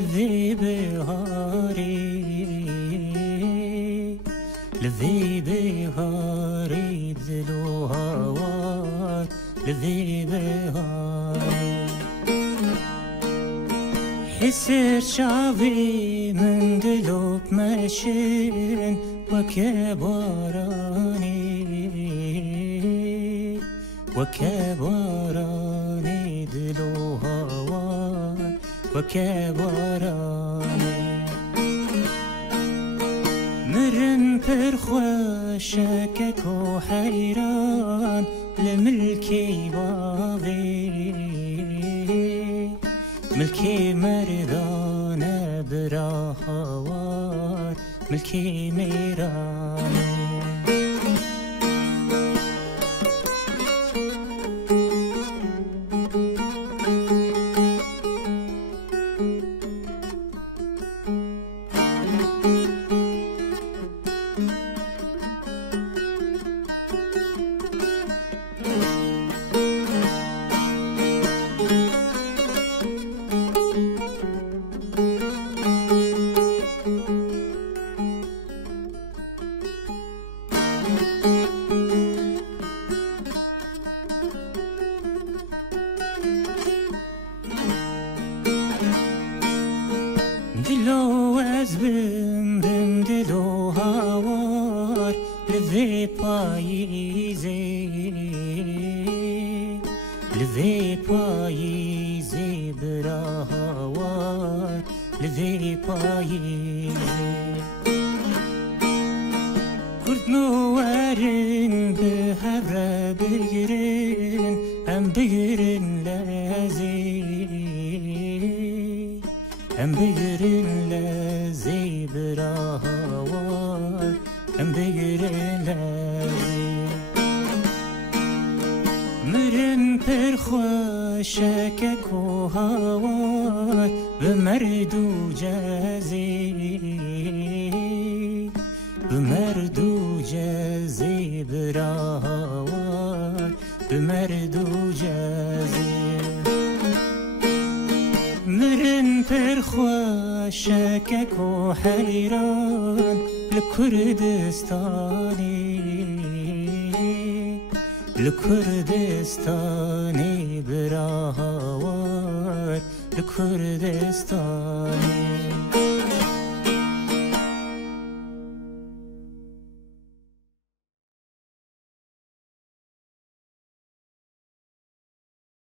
لذي بهاري لذي بهاري دلو هوار لذي بهاري حسر شعبي من دلوب ماشين وكباراني دلو هوار وكباراني مرن پرخوشکک و حیران لملکی باغی ملکی مردان برا هوار ملکی میرانی دلو از بم دلو هوار لذي پاییزی برا هوار لذي پاییزی کرد نوارن به هفره بگیرن هم بگیرن هم بگیرن لذی برا هوار هم بگیرن لذی مرن پرخوشکک و هوار بمردو جزی برا هوار بمردو جزی مرن پرخوشکک و حیران لکردستانی برا هوار لکردستانی